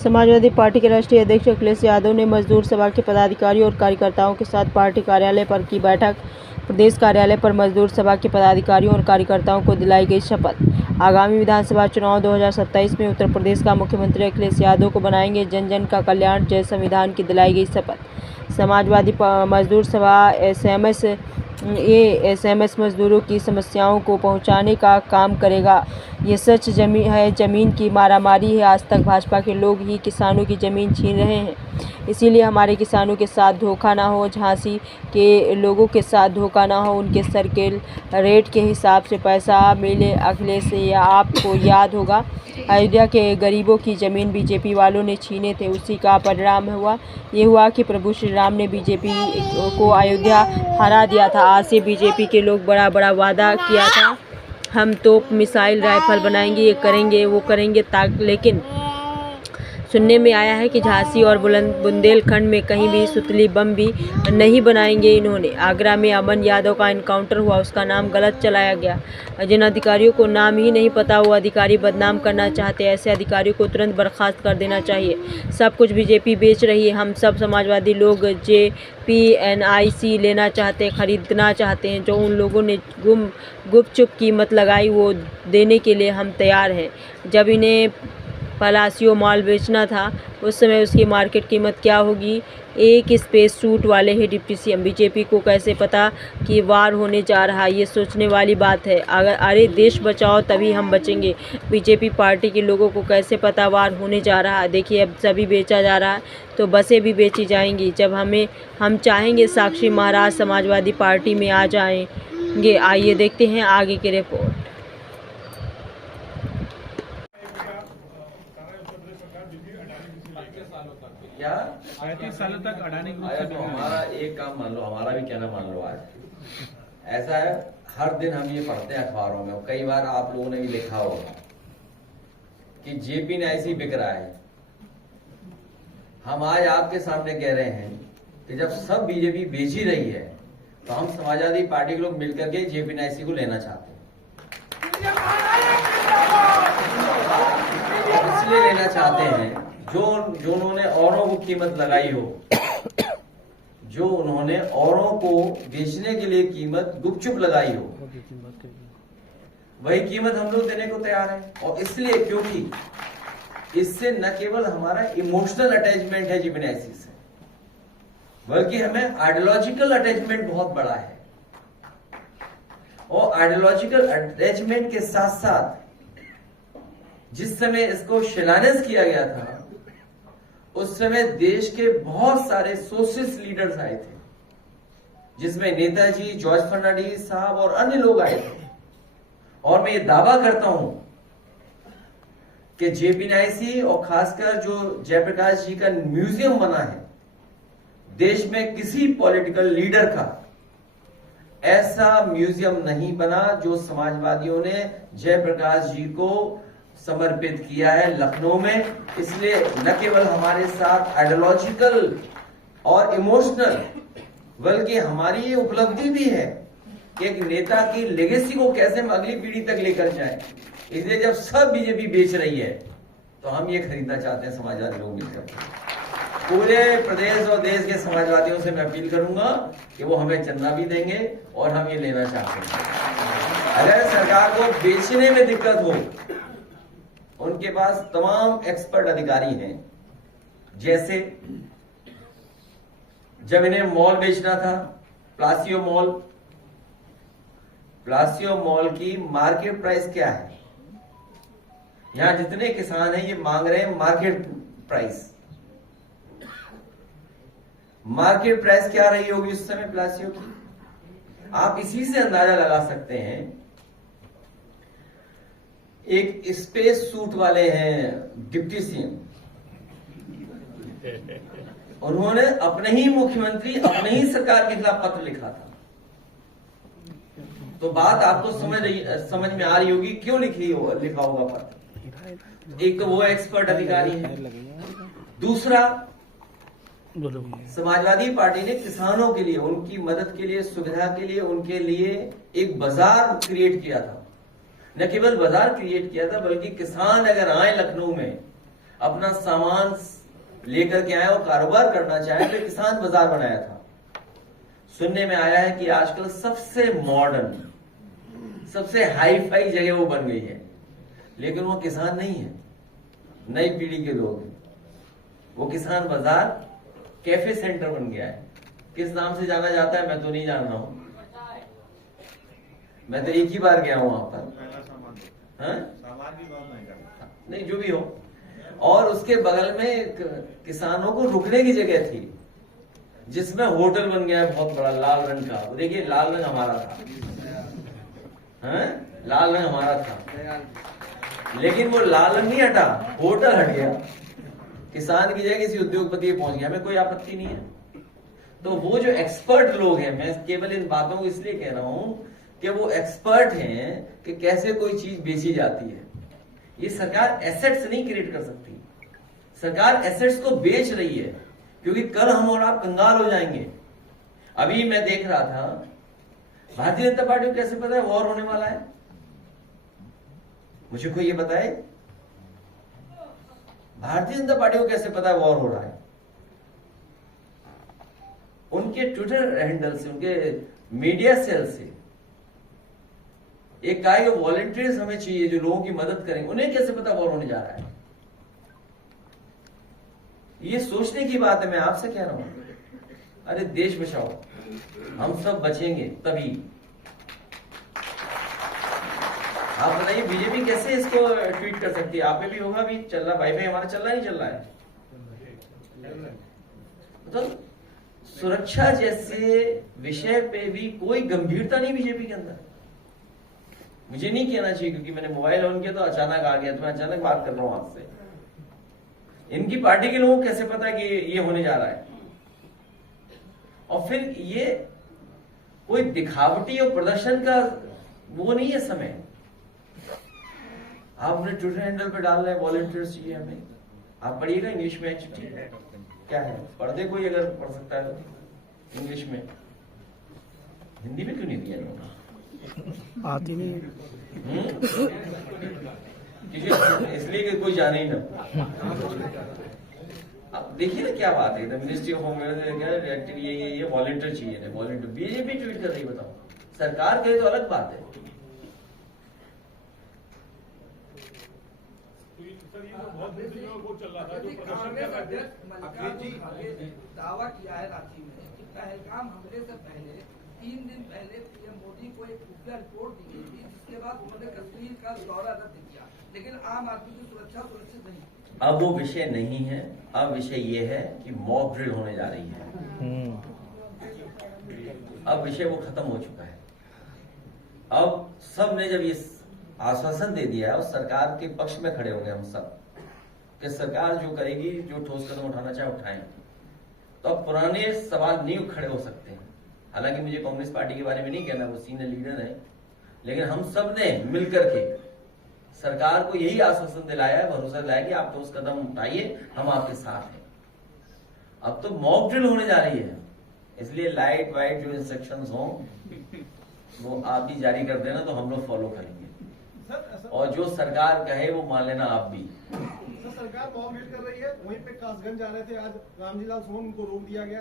Samajwadi party के राष्ट्रीय अध्यक्ष अखिलेश यादव ने मजदूर सभा के पदाधिकारियों और कार्यकर्ताओं के साथ पार्टी कार्यालय पर की बैठक। प्रदेश कार्यालय पर मजदूर सभा के पदाधिकारियों और कार्यकर्ताओं को दिलाई गई शपथ। आगामी विधानसभा चुनाव 2027 में उत्तर प्रदेश का मुख्यमंत्री अखिलेश यादव को बनाएंगे जन जन का कल्याण, जय संविधान की दिलाई गई शपथ। समाजवादी मजदूर सभा एसएमएस मजदूरों की समस्याओं को पहुंचाने का काम करेगा। ये सच जमीन की मारामारी है। आज तक भाजपा के लोग ही किसानों की ज़मीन छीन रहे हैं, इसीलिए हमारे किसानों के साथ धोखा ना हो। झांसी के लोगों के साथ धोखा ना हो। उनके सर्किल रेट के हिसाब से पैसा मिले। अखिलेश, आपको याद होगा, अयोध्या के गरीबों की ज़मीन बीजेपी वालों ने छीने थे। उसी का परिणाम हुआ कि प्रभु श्री राम ने बीजेपी को अयोध्या हरा दिया था। आज से बीजेपी के लोग बड़ा वादा किया था, हम तोप, मिसाइल, राइफल बनाएंगे, ये करेंगे, वो करेंगे, लेकिन सुनने में आया है कि झांसी और बुंदेलखंड में कहीं भी सुतली बम भी नहीं बनाएंगे इन्होंने। आगरा में अमन यादव का इनकाउंटर हुआ, उसका नाम गलत चलाया गया। जिन अधिकारियों को नाम ही नहीं पता वो अधिकारी बदनाम करना चाहते हैं, ऐसे अधिकारियों को तुरंत बर्खास्त कर देना चाहिए। सब कुछ बीजेपी बेच रही है। हम सब समाजवादी लोग JPNIC लेना चाहते हैं, खरीदना चाहते हैं। जो उन लोगों ने गुपचुप कीमत लगाई वो देने के लिए हम तैयार हैं। जब इन्हें पलासियो माल बेचना था उस समय उसकी मार्केट कीमत क्या होगी? एक स्पेस सूट वाले ही डिप्टी CM। बीजेपी को कैसे पता कि वार होने जा रहा है? ये सोचने वाली बात है। अरे देश बचाओ तभी हम बचेंगे। बीजेपी पार्टी के लोगों को कैसे पता वार होने जा रहा है? देखिए, अब सभी बेचा जा रहा है तो बसें भी बेची जाएंगी। जब हम चाहेंगे साक्षी महाराज समाजवादी पार्टी में आ जाएंगे। आइए देखते हैं आगे की रिपोर्ट। क्या 35 सालों तक अडानी ग्रुप से तो हमारा एक काम मान लो, हमारा भी कहना मान लो। आज ऐसा है, हर दिन हम ये पढ़ते हैं अखबारों में, कई बार आप लोगों ने भी लिखा होगा कि JPNIC बिक रहा है। हम आज आपके सामने कह रहे हैं कि जब सब बीजेपी बेच ही रही है तो हम समाजवादी पार्टी के लोग मिलकर के JPNIC को लेना चाहते हैं। इसलिए लेना चाहते हैं जो उन्होंने औरों को कीमत लगाई हो, जो उन्होंने औरों को बेचने के लिए कीमत गुपचुप लगाई हो, वही कीमत हम लोग देने को तैयार हैं। और इसलिए क्योंकि इससे न केवल हमारा इमोशनल अटैचमेंट है JPNIC से, बल्कि हमें आइडियोलॉजिकल अटैचमेंट बहुत बड़ा है। और आइडियोलॉजिकल अटैचमेंट के साथ साथ जिस समय इसको शिलान्यास किया गया था उस समय देश के बहुत सारे सोशलिस्ट लीडर्स आए थे, जिसमें नेताजी, जॉर्ज फर्नांडिस साहब और अन्य लोग आए थे। और मैं ये दावा करता हूं कि JPNIC और खासकर जो जयप्रकाश जी का म्यूजियम बना है, देश में किसी पॉलिटिकल लीडर का ऐसा म्यूजियम नहीं बना जो समाजवादियों ने जयप्रकाश जी को समर्पित किया है लखनऊ में। इसलिए न केवल हमारे साथ आइडियोलॉजिकल और इमोशनल, बल्कि हमारी ये उपलब्धि भी है कि एक नेता की लेगेसी को कैसे हम अगली पीढ़ी तक लेकर जाएं। इसलिए जब सब बीजेपी बेच रही है तो हम ये खरीदना चाहते हैं समाजवादी लोग मिलकर। पूरे प्रदेश और देश के समाजवादियों से मैं अपील करूंगा कि वो हमें चंदा भी देंगे और हम ये लेना चाहते हैं। अगर सरकार को बेचने में दिक्कत हो, उनके पास तमाम एक्सपर्ट अधिकारी हैं। जैसे जब इन्हें मॉल बेचना था, प्लासियो मॉल की मार्केट प्राइस क्या है? यहां जितने किसान हैं ये मांग रहे हैं मार्केट प्राइस। मार्केट प्राइस क्या रही होगी उस समय प्लासियो की? आप इसी से अंदाजा लगा सकते हैं। एक स्पेस सूट वाले हैं डिप्टी CM, उन्होंने अपने ही मुख्यमंत्री, अपने ही सरकार के खिलाफ पत्र लिखा था। तो बात आपको समझ में आ रही होगी क्यों लिखा होगा पत्र। एक तो वो एक्सपर्ट अधिकारी है, दूसरा समाजवादी पार्टी ने किसानों के लिए, उनकी मदद के लिए, सुविधा के लिए, उनके लिए एक बाजार क्रिएट किया था। न केवल बाजार क्रिएट किया था, बल्कि किसान अगर आए लखनऊ में, अपना सामान लेकर के आए और कारोबार करना चाहे तो किसान बाजार बनाया था। सुनने में आया है कि आजकल सबसे मॉडर्न, सबसे हाई फाई जगह वो बन गई है, लेकिन वो किसान नहीं है, नई पीढ़ी के लोग हैं। वो किसान बाजार कैफे सेंटर बन गया है। किस नाम से जाना जाता है मैं तो नहीं जान रहा हूं, मैं तो एक ही बार गया हूं वहां पर। हाँ? नहीं, जो भी हो। और उसके बगल में किसानों को रुकने की जगह थी, जिसमें होटल बन गया है बहुत बड़ा लाल रंग का। देखिए, लाल रंग हमारा था। हाँ? लाल रंग हमारा था, लेकिन वो लाल रंग नहीं हटा, होटल हट गया। किसान की जगह किसी उद्योगपति पहुंच गया। हमें कोई आपत्ति नहीं है। तो वो जो एक्सपर्ट लोग हैं, मैं केवल इन बातों को इसलिए कह रहा हूं कि वो एक्सपर्ट हैं कि कैसे कोई चीज बेची जाती है। ये सरकार एसेट्स नहीं क्रिएट कर सकती, सरकार एसेट्स को बेच रही है, क्योंकि कल हम और आप कंगाल हो जाएंगे। अभी मैं देख रहा था, भारतीय जनता पार्टी को कैसे पता है वॉर होने वाला है? मुझे कोई ये बताए, भारतीय जनता पार्टी को कैसे पता है वॉर हो रहा है? उनके ट्विटर हैंडल से, उनके मीडिया सेल से एक कहा कि वॉलंटियर्स हमें चाहिए जो लोगों की मदद करेंगे। उन्हें कैसे पता वॉर होने जा रहा है? ये सोचने की बात है। मैं आपसे कह रहा हूं, अरे देश बचाओ, हम सब बचेंगे तभी। आप बताइए, बीजेपी कैसे इसको ट्वीट कर सकती है? आप में भी होगा, भी चल रहा, वाईफाई हमारा चल रहा नहीं चल रहा है? तो सुरक्षा जैसे विषय पे भी कोई गंभीरता नहीं बीजेपी के अंदर। मुझे नहीं कहना चाहिए, क्योंकि मैंने मोबाइल ऑन किया तो अचानक आ गया, तो मैं अचानक बात कर रहा हूं आपसे। इनकी पार्टी के लोगों को कैसे पता कि ये होने जा रहा है? और फिर ये कोई दिखावटी और प्रदर्शन का वो नहीं है समय। आप अपने ट्विटर हैंडल पे डाल रहे हैं वॉलंटियर्स चाहिए हमें। आप पढ़िएगा इंग्लिश में चिट्ठी क्या है, पढ़ दे कोई अगर पढ़ सकता है तो इंग्लिश में। हिंदी में क्यों नहीं दिया इन्होंने? आती नहीं। इसलिए कि कोई जाने ही ना। अब देखिए ना क्या बात है, मिनिस्ट्री ऑफ होम ये वॉलंटियर चाहिए, वॉलंटियर बीजेपी ट्वीट कर रही। बताओ, सरकार कहे तो अलग बात है। दावा किया है रांची में कि पहलगाम हमले से पहले 3 दिन पहले पीएम मोदी को एक खुफिया रिपोर्ट दी गई थी, जिसके बाद उन्होंने कश्मीर का दौरा रद्द किया, लेकिन आम आदमी की सुरक्षा सुरक्षित नहीं। अब वो विषय नहीं है, अब विषय ये है कि मॉक ड्रिल होने जा रही है। अब विषय वो खत्म हो चुका है। अब सब ने जब ये आश्वासन दे दिया है, और सरकार के पक्ष में खड़े हो गए हम सब कि सरकार जो करेगी, जो ठोस कदम उठाना चाहे उठाएं, तो अब पुराने सवाल नहीं खड़े हो सकते हैं। हालांकि मुझे कांग्रेस पार्टी के बारे में नहीं कहना, वो सीनियर लीडर है, लेकिन हम सब ने मिलकर के सरकार को यही आश्वासन दिलाया है, भरोसा दिलाया कि आप ठोस कदम उठाइए, हम आपके साथ हैं। अब तो मॉक ड्रिल होने जा रही है, इसलिए लाइट वाइट जो इंस्ट्रक्शंस हों वो आप भी जारी कर देना, तो हम लोग फॉलो करेंगे। और जो सरकार कहे वो मान लेना आप भी। सरकार मॉक ड्रिल कर रही है, वहीं पे कासगंज जा रहे थे आज रामजी लाल सोन, उनको रोक दिया गया।